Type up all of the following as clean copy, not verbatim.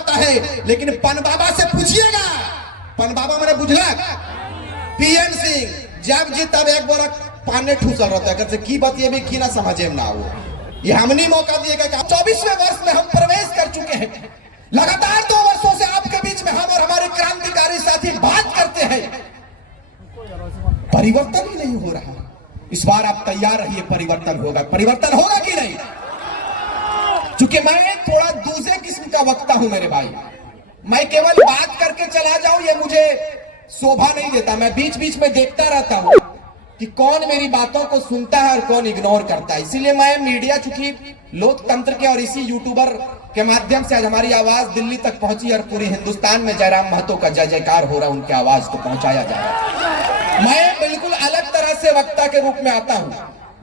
आता है, लेकिन पन बाबा से पूछिएगा, पन बाबा मैंने बुझला पीएन सिंह जब जी तब एक बार पाने ठूसल रहता है की बात ये भी की ना समझे ना हो। ये हमने मौका दिएगा कि 24वें वर्ष में हम प्रवेश कर चुके हैं। लगातार 2 वर्षों से आपके बीच में हम और हमारे क्रांतिकारी साथी बात करते हैं, परिवर्तन ही नहीं हो रहा। इस बार आप तैयार रहिए, परिवर्तन होगा। परिवर्तन होगा कि नहीं? क्योंकि मैं थोड़ा दूसरे किस्म का वक्ता हूं मेरे भाई। मैं केवल बात करके चला जाऊं ये मुझे शोभा नहीं देता। मैं बीच बीच में देखता रहता हूं कि कौन मेरी बातों को सुनता है और कौन इग्नोर करता है। इसीलिए मैं मीडिया, चूंकि लोकतंत्र के और इसी यूट्यूबर के माध्यम से आज हमारी आवाज दिल्ली तक पहुंची और पूरे हिंदुस्तान में जयराम महतो का जय जयकार हो रहा, उनकी आवाज को पहुंचाया जा रहा। मैं बिल्कुल अलग तरह से वक्ता के रूप में आता हूं।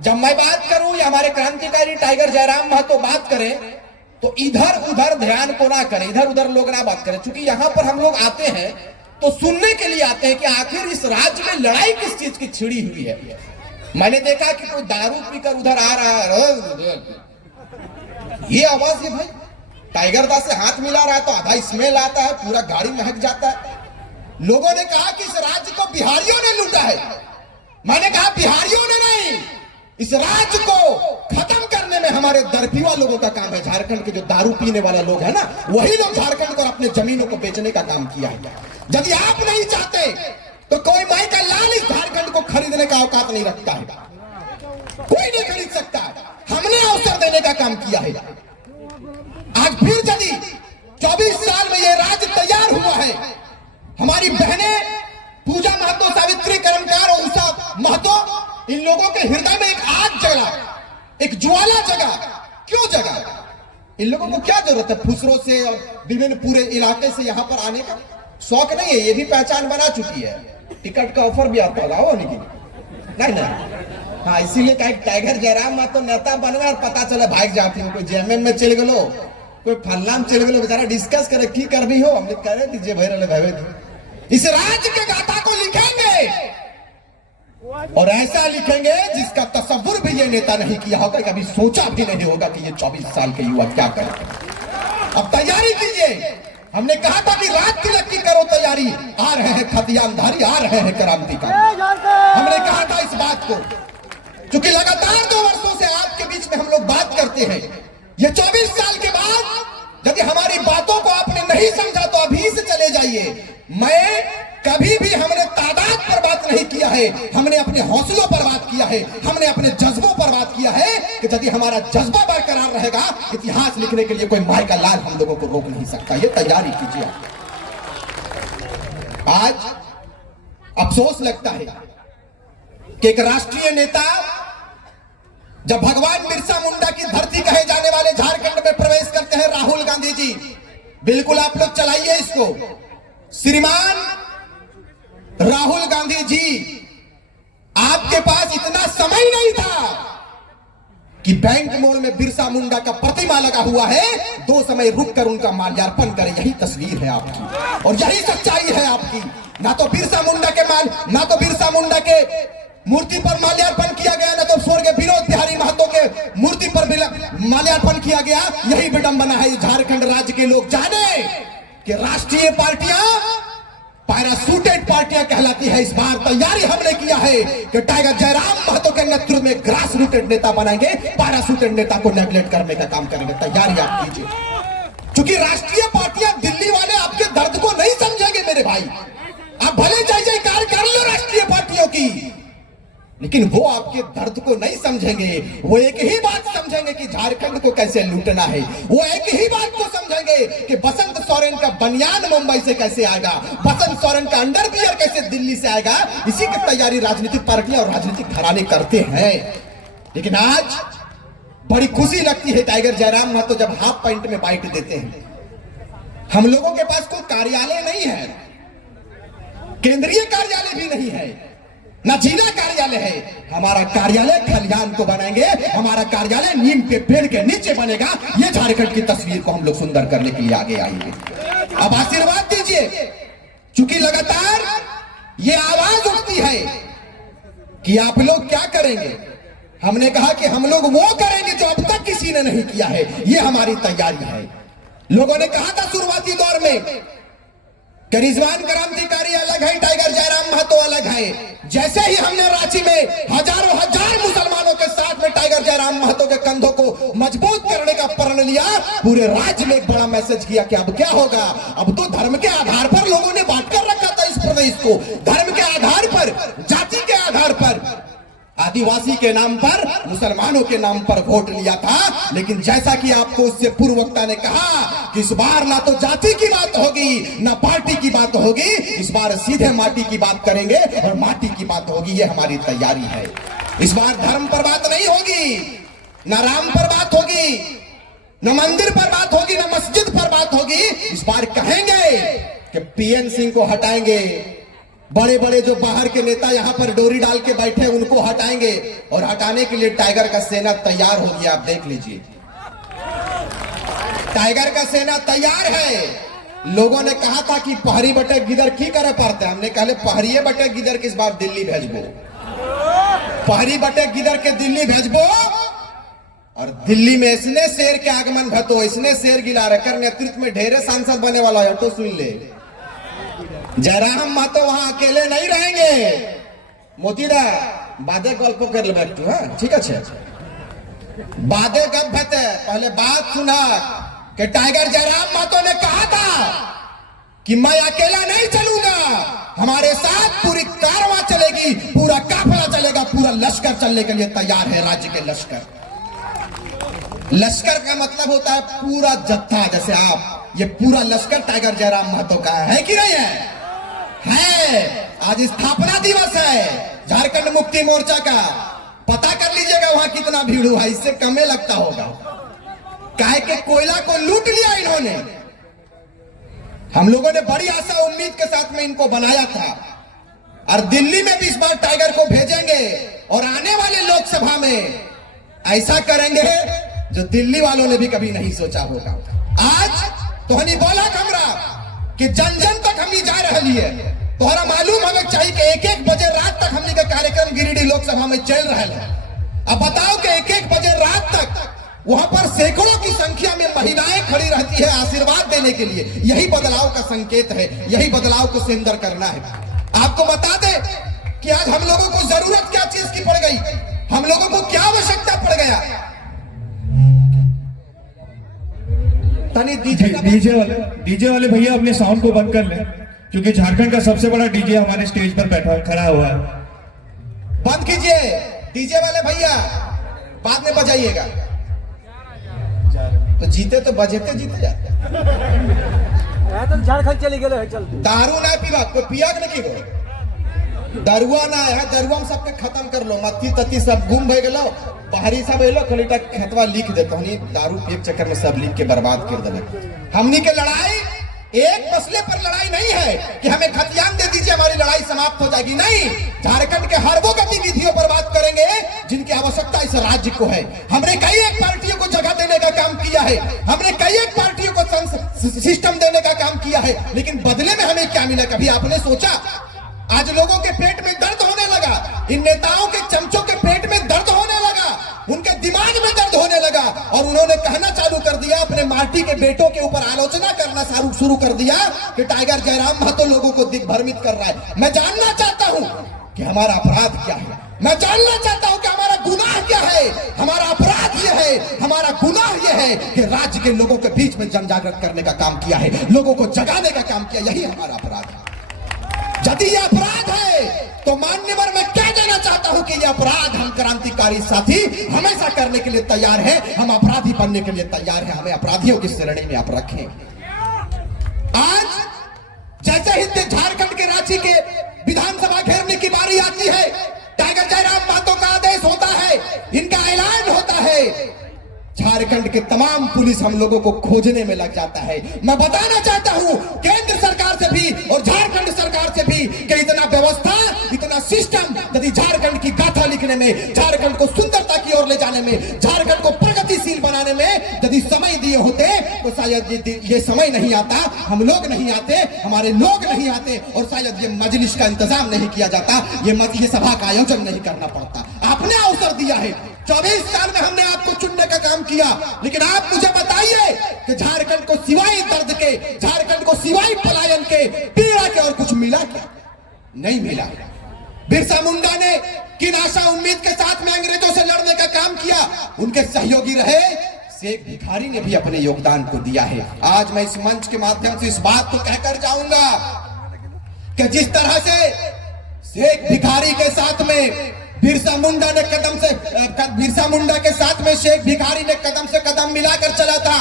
जब मैं बात करूं या हमारे क्रांतिकारी टाइगर जयराम महतो बात करें तो इधर उधर ध्यान को ना करें, इधर उधर लोग ना बात करें। चूंकि यहां पर हम लोग आते हैं तो सुनने के लिए आते हैं कि आखिर इस राज्य में लड़ाई किस चीज की छिड़ी हुई है। मैंने देखा कि कोई दारू पीकर उधर आ रहा है, ये आवाज है भाई, टाइगर दास से हाथ मिला रहा है तो आधा स्मेल आता है, पूरा गाड़ी महक जाता है। लोगों ने कहा कि इस राज्य को बिहारियों ने लूटा है। मैंने कहा बिहारियों ने नहीं, इस राज्य को खत्म करने में हमारे दरपीवा लोगों का काम है। झारखंड के जो दारू पीने वाला लोग है ना, वही लोग झारखंड को अपने जमीनों को बेचने का काम किया है। यदि आप नहीं चाहते तो कोई माई का लाल इस झारखंड को खरीदने का औकात नहीं रखता है, कोई नहीं खरीद सकता। हमने अवसर देने का काम किया है। आज फिर यदि 24 साल में यह राज्य तैयार हुआ है, हमारी बहनें पूजा महतो, सावित्री कर्मकार और उषा महतो, इन लोगों के हृदय में एक आग जगा, एक ज्वाला जगा। क्यों जगा? इन लोगों को क्या जरूरत है फुसरों से और विभिन्न पूरे इलाके से यहां पर आने का? शौक नहीं है, ये भी पहचान बना चुकी है। टिकट का ऑफर भी आता होगा नहीं ना? हाँ, इसीलिए टाइगर जयराम महतो नेता बनवे और पता चले भाग जाती हूँ। कोई जेएमएम में चल गलो, कोई फल्ला में चल गलो, बेचारा डिस्कस करे की कर भी हो। हमने कह रहे दीजिए भाई, इस राज्य के गाथा को लिखेंगे और ऐसा लिखेंगे जिसका तसव्वुर भी ये नेता नहीं किया होगा, कभी सोचा भी नहीं होगा कि ये 24 साल के युवा क्या करें। अब तैयारी कीजिए। हमने कहा था कि रात तिलक की करो तैयारी, आ रहे हैं खतियानधारी, आ रहे हैं क्रांतिकारी। हमने कहा था इस बात को, क्योंकि लगातार 2 वर्षों से आपके बीच में हम लोग बात करते हैं। ये 24 साल के बाद यदि हमारी बातों को आपने नहीं समझा तो अभी से चले जाइए। मैं कभी भी हमने तादाद पर बात नहीं किया है, हमने अपने हौसलों पर बात किया है, हमने अपने जज्बों पर बात किया है कि यदि हमारा जज्बा बरकरार रहेगा, इतिहास लिखने के लिए कोई माई का लाल हम लोगों को रोक नहीं सकता। ये तैयारी कीजिए। आज अफसोस लगता है कि एक राष्ट्रीय नेता जब भगवान बिरसा मुंडा की धरती कहे जाने वाले झारखंड में प्रवेश करते हैं, राहुल गांधी जी, बिल्कुल आप लोग चलाइए इसको। श्रीमान राहुल गांधी जी, आपके पास इतना समय नहीं था कि बैंक मोड़ में बिरसा मुंडा का प्रतिमा लगा हुआ है, 2 समय रुककर उनका माल्यार्पण करें। यही तस्वीर है आपकी और यही सच्चाई है आपकी। ना तो बिरसा मुंडा के मूर्ति पर माल्यार्पण किया गया, ना तो स्वर्गीय विनोद बिहारी महतो के मूर्ति पर माल्यार्पण किया गया। यही विडंबना है झारखंड राज्य के लोग जाने कि राष्ट्रीय पार्टियां पैरासूटेड पार्टियां कहलाती है। इस बार तैयारी हमने किया है कि टाइगर जयराम महतो के नेतृत्व में ग्रास रूटेड नेता बनाएंगे, पैरासूटेड नेता को नेगलेक्ट करने का काम करेंगे। तैयारी आप कीजिए, क्योंकि राष्ट्रीय पार्टियां दिल्ली वाले आपके दर्द को नहीं समझेंगे मेरे भाई। आप भले जय जयकार कर लो राष्ट्रीय पार्टियों की, लेकिन वो आपके दर्द को नहीं समझेंगे। वो एक ही बात समझेंगे कि झारखंड को कैसे लूटना है। वो एक ही बात को समझेंगे कि बसंत सोरेन का बनियान मुंबई से कैसे आएगा, बसंत सोरेन का अंडरवियर कैसे दिल्ली से आएगा। इसी की तैयारी राजनीतिक पार्टियां और राजनीतिक घराने करते हैं। लेकिन आज बड़ी खुशी लगती है टाइगर जयराम महतो जब हाफ पैंट में बाइट देते हैं। हम लोगों के पास कोई कार्यालय नहीं है, केंद्रीय कार्यालय भी नहीं है, ना जिला कार्यालय है। हमारा कार्यालय खलिहान को बनाएंगे, हमारा कार्यालय नीम के पेड़ के नीचे बनेगा। ये झारखंड की तस्वीर को हम लोग सुंदर करने के लिए आगे आएंगे। अब आशीर्वाद दीजिए, क्योंकि लगातार ये आवाज उठती है कि आप लोग क्या करेंगे। हमने कहा कि हम लोग वो करेंगे जो अब तक किसी ने नहीं किया है। ये हमारी तैयारी है। लोगों ने कहा था शुरुआती दौर में कि रिजवान क्रांतिकारी अलग है, टाइगर जयराम महतो अलग है। जैसे ही हमने रांची में हजारों हजार मुसलमानों के साथ में टाइगर जयराम महतो के कंधों को मजबूत करने का प्रण लिया, पूरे राज्य में एक बड़ा मैसेज किया कि अब क्या होगा। अब तो धर्म के आधार पर लोगों ने बांट कर रखा था इस प्रदेश को, धर्म के आधार पर, जाति के आधार पर, आदिवासी के नाम पर, मुसलमानों के नाम पर वोट लिया था। लेकिन जैसा कि आपको उससे पूर्व वक्ता ने कहा कि इस बार ना तो जाति की बात होगी ना पार्टी की बात होगी, इस बार सीधे माटी की बात करेंगे और माटी की बात होगी। ये हमारी तैयारी है। इस बार धर्म पर बात नहीं होगी, ना राम पर बात होगी, न मंदिर पर बात होगी, न मस्जिद पर बात होगी। इस बार कहेंगे कि पीएन सिंह को हटाएंगे, बड़े बड़े जो बाहर के नेता यहां पर डोरी डाल के बैठे उनको हटाएंगे, और हटाने के लिए टाइगर का सेना तैयार हो गया। आप देख लीजिए, टाइगर का सेना तैयार है। लोगों ने कहा था कि पहरी बटे गिदर की करे पड़ते, हमने कहा पहरिए बटे गिदर किस बार दिल्ली भेजबो, पहरी बटे गिदर के दिल्ली भेजबो। और दिल्ली में इसने शेर के आगमन भतो, इसने शेर गिला रखकर नेतृत्व में ढेरे सांसद बने वाला है। तो सुन ले, जयराम महतो वहां अकेले नहीं रहेंगे। मोतीदा बादे गल्प कर ले बैठ, ठीक है, बादे गप भते, पहले बात सुना कि टाइगर जयराम महतो ने कहा था कि मैं अकेला नहीं चलूंगा, हमारे साथ पूरी कारवां चलेगी, पूरा काफिला चलेगा, पूरा लश्कर चलने के लिए तैयार है। राज्य के लश्कर, लश्कर का मतलब होता है पूरा जत्था। जैसे आप, ये पूरा लश्कर टाइगर जयराम महतो का है कि नहीं है? आज स्थापना दिवस है झारखंड मुक्ति मोर्चा का। पता कर लीजिएगा वहां कितना भीड़ हुआ, इससे कम लगता होगा। काहे के कोयला को लूट लिया इन्होंने। हम लोगों ने बड़ी आशा उम्मीद के साथ में इनको बनाया था, और दिल्ली में भी इस बार टाइगर को भेजेंगे, और आने वाले लोकसभा में ऐसा करेंगे जो दिल्ली वालों ने भी कभी नहीं सोचा होगा। आज तो हनी बोला हमरा कि जन जन तक हम जा रही है। तोहरा मालूम हमें चाहिए कि 1-1 बजे रात तक हमने का कार्यक्रम गिरिडीह लोकसभा में चल रहा है। अब बताओ कि 1-1 बजे रात तक वहां पर सैकड़ों की संख्या में महिलाएं खड़ी रहती है आशीर्वाद देने के लिए। यही बदलाव का संकेत है, यही बदलाव को सुंदर करना है। आपको बता दे कि आज हम लोगों को जरूरत क्या चीज की पड़ गई, हम लोगों को क्या आवश्यकता पड़ गया। डीजे वाले भैया अपने साउंड को बंद कर ले, क्योंकि झारखंड का सबसे बड़ा डीजे हमारे स्टेज पर बैठा खड़ा हुआ है। बंद कीजिए डीजे वाले भैया, बाद में बजाइएगा। तो जीते तो बजेते जीते जाते। तो झारखंड चली गए चल। दारू ना पीवा, कोई पिया के नहीं गो, दरुआ ना है, दरुआ में सबके खत्म कर लो, मत्ती तत्ती सब गुम भे गेलो, बाहरी सब एलो, खाली तक खेतवा लिख देता हूं। दारू पिए चक्कर में सब लिख के बर्बाद कर देना। हमनी के लड़ाई एक मसले पर लड़ाई नहीं है कि हमें खतियान दे दीजिए हमारी लड़ाई समाप्त हो जाएगी, नहीं। झारखंड के हर वो गतिविधियों पर बात करेंगे जिनकी आवश्यकता इस राज्य को है। हमने कई एक पार्टियों को जगह देने का काम किया है, हमने कई एक पार्टियों को सिस्टम देने का काम किया है, लेकिन बदले में हमें क्या मिला? कभी आपने सोचा? आज लोगों के पेट में दर्द होने लगा, इन नेताओं के चमचों के पेट में दर्द होने लगा, उनके दिमाग में दर्द होने लगा, और उन्होंने कहना चालू कर दिया, अपने माटी के बेटों के ऊपर आलोचना करना शुरू कर दिया कि टाइगर जयराम महतो लोगों को दिग्भ्रमित कर रहा है। मैं जानना चाहता हूं कि हमारा अपराध क्या है, मैं जानना चाहता हूं कि हमारा गुनाह क्या है। हमारा अपराध यह है, हमारा गुनाह यह है कि राज्य के लोगों के बीच में जन जागृत करने का काम किया है, लोगों को जगाने का काम किया, यही हमारा अपराध है। यदि यह अपराध है तो मान्यवर मैं कह देना चाहता हूं कि यह अपराध हम क्रांतिकारी साथी हमेशा करने के लिए तैयार है, हम अपराधी बनने के लिए तैयार है। हमें अपराधियों की श्रेणी में आप रखें। आज जैसे ही झारखंड के रांची के विधानसभा घेरने की बारी आती है, टाइगर जयराम महतो का आदेश होता है, इनका ऐलान होता है, झारखंड के तमाम पुलिस हम लोगों को खोजने में लग जाता है। मैं बताना चाहता हूं केंद्र सरकार से भी और झारखंड सरकार से भी कि इतना व्यवस्था, इतना सिस्टम यदि झारखंड की गाथा लिखने में, झारखंड को सुंदरता की ओर ले जाने में, झारखंड को प्रगतिशील बनाने में यदि समय दिए होते तो शायद ये समय नहीं आता, हम लोग नहीं आते, हमारे लोग नहीं आते, और शायद ये मजलिस का इंतजाम नहीं किया जाता, ये सभा का आयोजन नहीं करना पड़ता। आपने अवसर दिया है, 24 साल में हमने आपको चुनने का काम किया, लेकिन आप मुझे बताइए कि झारखंड को सिवाय दर्द के, झारखंड को सिवाय पलायन के, पीड़ा के और कुछ मिला क्या? नहीं मिला। बिरसा मुंडा ने किन आशा उम्मीद के साथ में अंग्रेजों से लड़ने का काम किया, उनके सहयोगी रहे शेख भिखारी ने भी अपने योगदान को दिया है। आज मैं इस मंच के माध्यम से इस बात को कहकर जाऊंगा कि जिस तरह से शेख भिखारी के साथ में बिरसा मुंडा ने बिरसा मुंडा के साथ में शेख भिखारी ने कदम से कदम मिलाकर चला था,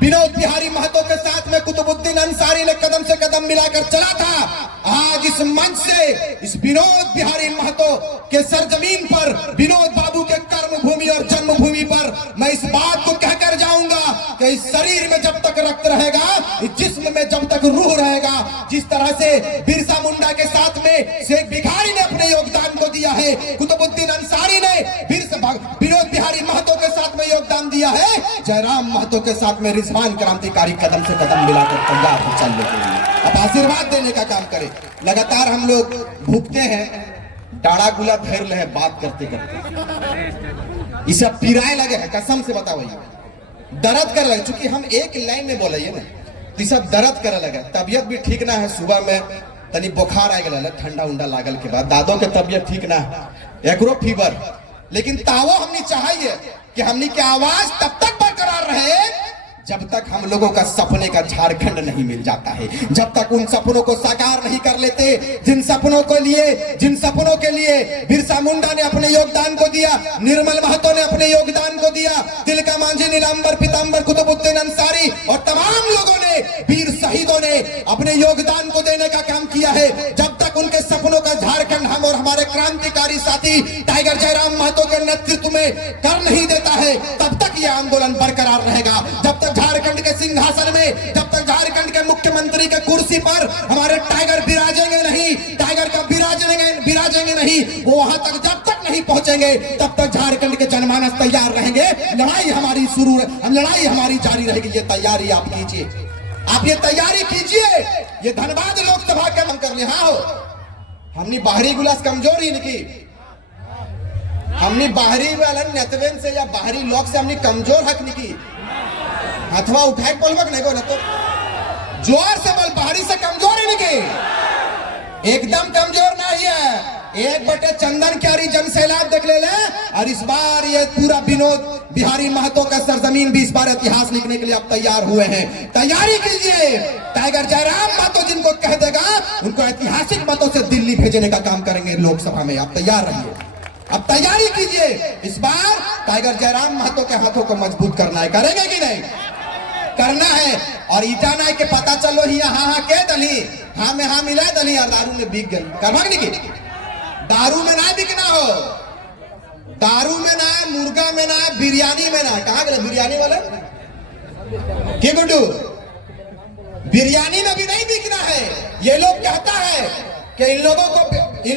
विनोद बिहारी महतो के साथ में कुतुबुद्दीन अंसारी ने कदम से कदम मिलाकर चला था। आज इस मंच से इस विनोद बिहारी महतो के सरजमीन पर, विनोद बाबू के कर्म भूमि और जन्मभूमि पर मैं इस बात को कहकर जाऊंगा कि इस शरीर में जब तक रक्त रहेगा, इस जिस्म में जब तक रूह रहेगा, जिस तरह से बिरसा मुंडा के साथ में शेख भिखारी ने अपने योगदान को दिया है, कुतुबुद्दीन अंसारी ने विनोद बिहारी महतो के साथ में योगदान दिया है, जयराम महतो के साथ में रिजवान क्रांतिकारी कदम से कदम मिलाकर तैयार हो चलने के लिए। अब आशीर्वाद देने का काम करें। लगातार हम लोग भूखते हैं, डाड़ा गुला धैर ले बात करते करते इसे पिराए लगे हैं, कसम से बताओ, दर्द कर लगे, चूंकि हम एक लाइन में बोले ना तो सब दर्द करे लगे। तबियत भी ठीक ना है, सुबह में तनी बुखार आ गया, ठंडा उंडा लागल के बाद दादों के तबियत ठीक ना है, एकरो फीवर, लेकिन तावो हमने चाहिए कि हमने की आवाज तब तक बरकरार रहे जब तक हम लोगों का सपने का झारखंड नहीं मिल जाता है, जब तक उन सपनों को साकार नहीं कर लेते जिन सपनों के लिए बिरसा मुंडा ने अपने योगदान को दिया, निर्मल महतो ने अपने योगदान को दिया, तिलका मांझी, नीलांबर पीतांबर, कुतुबुद्दीन अंसारी और तमाम लोगों ने, वीर शहीदों ने अपने योगदान को देने का काम किया है। जब तक उनके सपनों का झारखंड हम और हमारे क्रांतिकारी साथी टाइगर जयराम महतो के नेतृत्व में कर नहीं देता है, तब तक यह आंदोलन बरकरार रहेगा। जब तक झारखंड के सिंहासन में, जब तक झारखंड के मुख्यमंत्री के कुर्सी पर हमारे टाइगर विराजेंगे नहीं, टाइगर का विराजेंगे नहीं, वो वहां तक जब तक नहीं पहुंचेंगे तब तक झारखंड के जनमानस तैयार रहेंगे। लड़ाई हमारी शुरू, लड़ाई हमारी जारी रहेगी। ये तैयारी आप कीजिए, आप ये तैयारी कीजिए। ये धनबाद लोकसभा के हम कर ले, हाँ हो हमने बाहरी गुलास कमजोर ही नहीं, हमने बाहरी वाला नेतवेन से या बाहरी लोग से हमने कमजोर हक नहीं की। हथवा उठाए बोलबक नहीं बोला तो जोर से बोल, बाहरी से कमजोर ही नहीं की, एकदम कमजोर नहीं है। एक बटे चंदन क्यारी जन सैलाब देख ले और इस बार ये पूरा विनोद बिहारी महतो का सरजमीन भी इस बार इतिहास लिखने के लिए आप तैयार हुए हैं। तैयारी कीजिए। टाइगर जयराम महतो जिनको कह देगा उनको ऐतिहासिक मतों से दिल्ली भेजने का काम करेंगे लोकसभा में। आप तैयार रहिए, अब तैयारी कीजिए। इस बार टाइगर जयराम महतो के हाथों को मजबूत करना है, करेंगे कि नहीं? करना है। और ईटा ना के पता चलो ही हाँ के दली, हाँ में हाँ मिला दली और दारू में बिक गई। करवाने की दारू में ना बिकना हो, दारू में ना, मुर्गा में ना, बिरयानी में ना। कहाँ गए बिरयानी वाले के गुड्डू? बिरयानी में भी नहीं बिकना है। ये लोग कहता है कि इन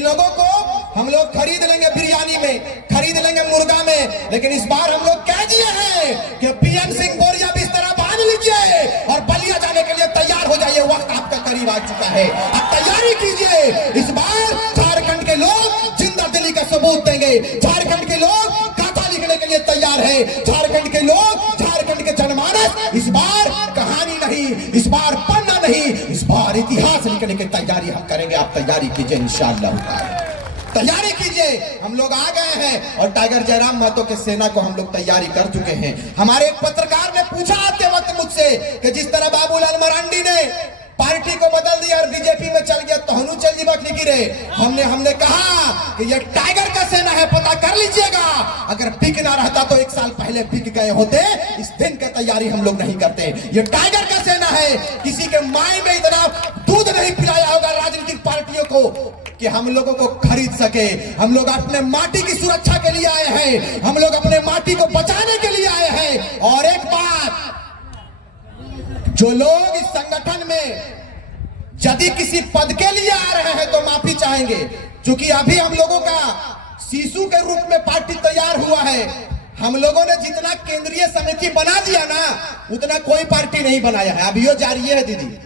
लोगों को हम लोग खरीद लेंगे, बिरयानी में खरीद लेंगे, मुर्गा में, लेकिन इस बार हम लोग कह दिए हैं कि पीएन सिंह बोरिया भी इस तरह बांध लीजिए और बलिया जाने के लिए तैयार हो जाइए। वक्त आपका करीब आ चुका है, अब तैयारी कीजिए। इस बार झारखंड के लोग जिंदा दिली का सबूत देंगे। झारखंड के लोग गाथा लिखने के लिए तैयार है। झारखंड के लोग, झारखंड के जनमानस इस बार कहानी नहीं, इस बार पन्ना नहीं, इस बार इतिहास लिखने की तैयारी हम करेंगे। आप तैयारी कीजिए, इंशाअल्लाह तैयारी कीजिए। हम लोग आ गए हैं और टाइगर जयराम महतो के सेना को हम लोग तैयारी कर चुके हैं। हमारे एक पत्रकार ने पूछा आते वक्त मुझसे कि जिस तरह बाबूलाल मरांडी ने पार्टी को बदल दिया और बीजेपी में चल गया, तो हनु चल जीवक नहीं गिरे। हमने कहा कि ये टाइगर का सेना है, पता कर लीजिएगा। अगर बिक ना रहता तो 1 साल पहले बिक गए होते। इस दिन की तैयारी हम लोग नहीं करते। ये टाइगर का सेना है। किसी के माई में इतना दूध नहीं पिलाया होगा राजनीतिक पार्टियों को कि हम लोगों को खरीद सके। हम लोग अपने माटी की सुरक्षा के लिए आए हैं, हम लोग अपने माटी को बचाने के लिए आए हैं। और एक बात, जो लोग इस संगठन में यदि किसी पद के लिए आ रहे हैं तो माफी चाहेंगे, क्योंकि अभी हम लोगों का शिशु के रूप में पार्टी तैयार हुआ है। हम लोगों ने जितना केंद्रीय समिति बना दिया ना, उतना कोई पार्टी नहीं बनाया है। अभी जारी है दीदी,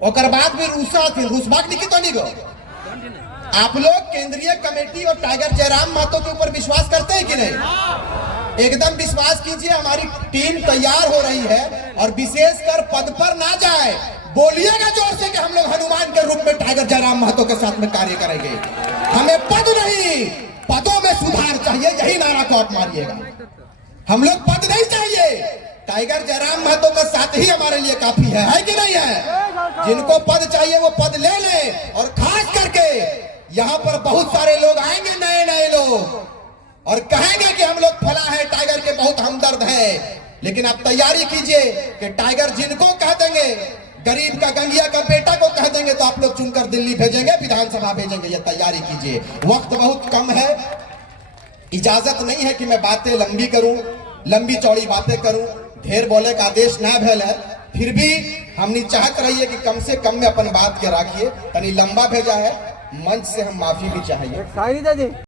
और बाद में रूसबाग निकी तो नहीं गो आप लोग केंद्रीय कमेटी और टाइगर जयराम महतो के ऊपर विश्वास करते हैं कि नहीं? एकदम विश्वास कीजिए, हमारी टीम तैयार हो रही है और विशेषकर पद पर ना जाए, बोलिएगा जोर से कि हम लोग हनुमान के रूप में टाइगर जयराम महतो के साथ में कार्य करेंगे। हमें पद नहीं, पदों में सुधार चाहिए, यही नारा को आप मारिएगा। हम लोग पद नहीं चाहिए, टाइगर जयराम महतो का साथ ही हमारे लिए काफी है कि नहीं है? जिनको पद चाहिए वो पद ले ले। और खास करके यहाँ पर बहुत सारे लोग आएंगे, नए नए लोग, और कहेंगे कि हम लोग फला है, टाइगर के बहुत हमदर्द है। लेकिन आप तैयारी कीजिए कि टाइगर जिनको कह देंगे, गरीब का गंगिया का बेटा को कह देंगे, तो आप लोग चुनकर दिल्ली भेजेंगे, विधानसभा भेजेंगे। ये तैयारी कीजिए, वक्त बहुत कम है, इजाजत नहीं है कि मैं बातें लंबी करूं, लंबी चौड़ी बातें करूं, ढेर बोले का आदेश ना भेल है। फिर भी हमने चाहत रही है कि कम से कम में अपन बात के रखिए, तनी लंबा भेजा है, मंच से हम माफी भी चाहिए।